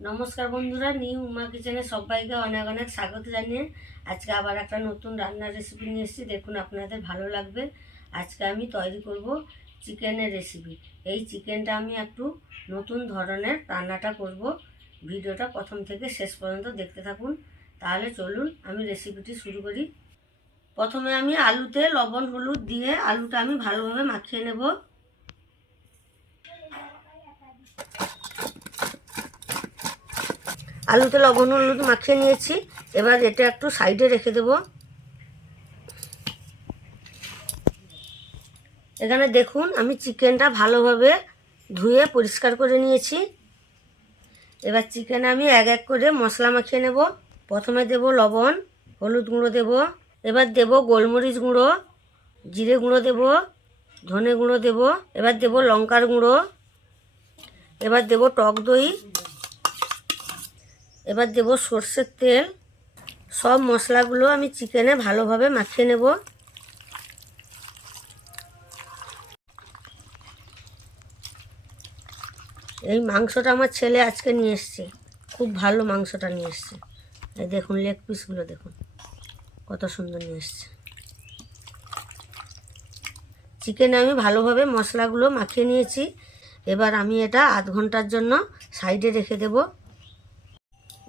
নমস্কার বন্ধুরা, নিউ উমা কিচেনে সবাইকে অনেক অনেক স্বাগত জানিয়ে আজকে আবার একটা নতুন রান্নার রেসিপি নিয়ে এসেছি। দেখুন, আপনাদের ভালো লাগবে। আজকে আমি তৈরি করব চিকেনের রেসিপি। এই চিকেনটা আমি একটু নতুন ধরনের রান্নাটা করব। ভিডিওটা প্রথম থেকে শেষ পর্যন্ত দেখতে থাকুন। তাহলে চলুন আমি রেসিপিটি শুরু করি। প্রথমে আমি আলুতে লবণ হলুদ দিয়ে আলুটা আমি ভালোভাবে মাখিয়ে নেব। আলুতে লবণ হলুদ মাখিয়ে নিয়েছি। এবার এটা একটু সাইডে রেখে দেব। এখানে দেখুন, আমি চিকেনটা ভালোভাবে ধুয়ে পরিষ্কার করে নিয়েছি। এবার চিকেনে আমি এক এক করে মশলা মাখিয়ে নেব। প্রথমে দেব লবণ, হলুদ গুঁড়ো দেব। এবার দেব গোলমরিচ গুঁড়ো, জিরে গুঁড়ো দেব, ধনে গুঁড়ো দেব। এবার দেব লঙ্কার গুঁড়ো। এবার দেব টক দই। এবার দেব সর্ষের তেল। সব মশলাগুলো আমি চিকেনে ভালোভাবে মাখিয়ে নেব। এই মাংসটা আমার ছেলে আজকে নিয়ে এসছে, খুব ভালো মাংসটা নিয়ে এসছে। এই দেখুন, লেগ পিসগুলো দেখুন কত সুন্দর নিয়ে এসছে। চিকেনে আমি ভালোভাবে মশলাগুলো মাখিয়ে নিয়েছি। এবার আমি এটা আধ ঘন্টার জন্য সাইডে রেখে দেব।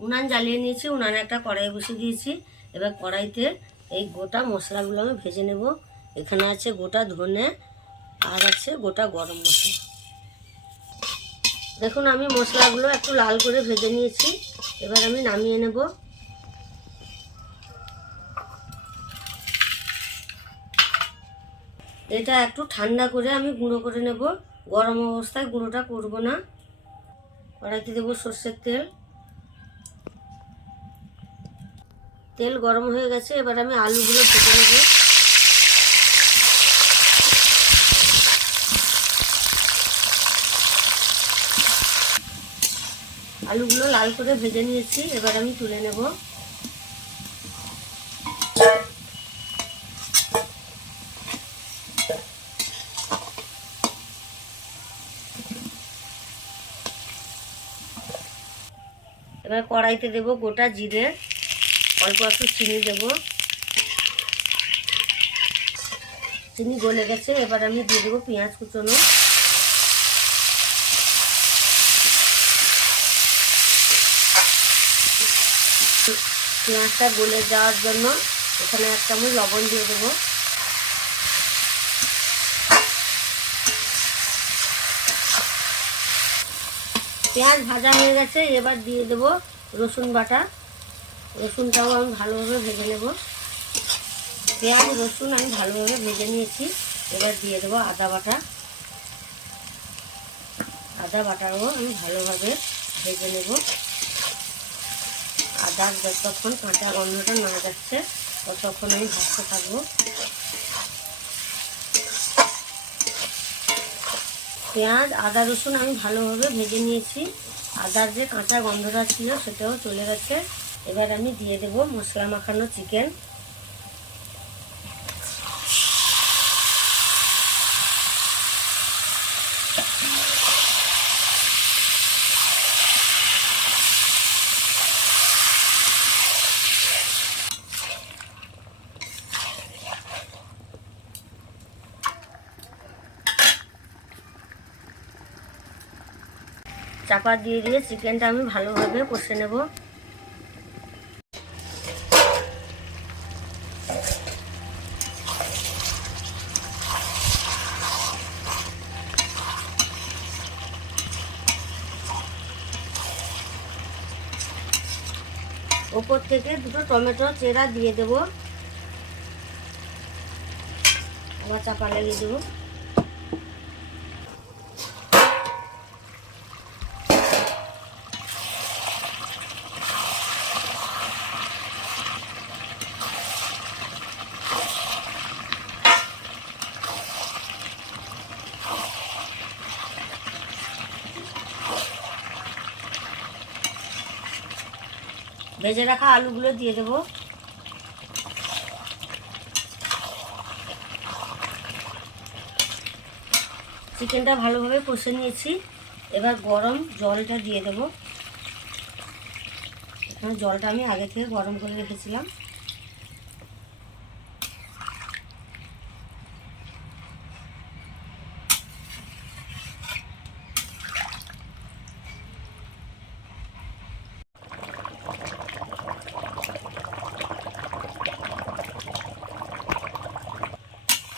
উনান জ্বালিয়ে নিয়েছি, উনানে একটা কড়াই বসিয়ে দিয়েছি। এবার কড়াইতে এই গোটা মশলাগুলো আমি ভেজে নেব। এখানে আছে গোটা ধনে আর আছে গোটা গরম মশলা। দেখুন, আমি মশলাগুলো একটু লাল করে ভেজে নিয়েছি। এবার আমি নামিয়ে নেব। এটা একটু ঠান্ডা করে আমি গুঁড়ো করে নেব। গরম অবস্থায় গুঁড়োটা করব না। কড়াইতে দেবো সর্ষের তেল। তেল গরম হয়ে গেছে। এবার আমি আলুগুলো ভেজে নেব। আলুগুলো লাল করে ভেজে নিয়েছি। এবার আমি তুলে নেব। এবার কড়াইতে দেব গোটা জিরে, অল্প একটু চিনি দেব। চিনি গলে গেছে। এবার আমি দিয়ে দেবো পেঁয়াজ কুচনো। পেঁয়াজটা গলে যাওয়ার জন্য এখানে এক চামচ লবণ দিয়ে দেবো। পেঁয়াজ ভাজা হয়ে গেছে। এবার দিয়ে দেব রসুন বাটা। রসুনটাও আমি ভালোভাবে ভেজে নেব। পেঁয়াজ রসুন আমি ভালোভাবে ভেজে নিয়েছি। এবার দিয়ে দেবো আদা বাটা। আদা বাটাও আমি ভালোভাবে ভেজে নেব। আদার যতক্ষণ কাঁচা গন্ধটা না যাচ্ছে ততক্ষণ আমি ভাজতে থাকবো। পেঁয়াজ আদা রসুন আমি ভালোভাবে ভেজে নিয়েছি। আদার যে কাঁচা গন্ধটা ছিল সেটাও চলে গেছে। এবার আমি দিয়ে দেব মশলা মাখানো চিকেন। চাপা দিয়ে দিয়ে চিকেনটা আমি ভালোভাবে কষে নেব। ওপর থেকে দুটো টমেটো চেরা দিয়ে দেব। আবার চাপা লাগিয়ে দেবো। ভেজে রাখা আলুগুলো দিয়ে দেব। চিকেনটা ভালোভাবে কষে নিয়েছি। এবার গরম জলটা দিয়ে দেব। জলটা আমি আগে থেকে গরম করে রেখেছিলাম।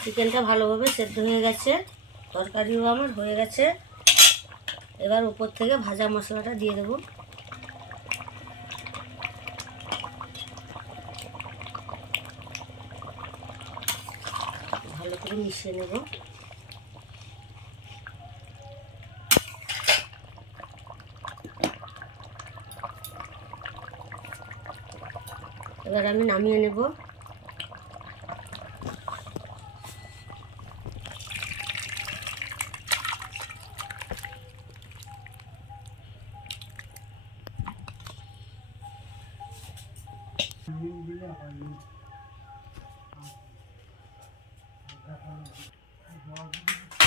চিকেনটা ভালোভাবে সেদ্ধ হয়ে গেছে, তরকারিও আমার হয়ে গেছে। এবার উপর থেকে ভাজা মশলাটা দিয়ে দেবো। ভালো করে মিশিয়ে নেব। এবার আমি নামিয়ে নেব।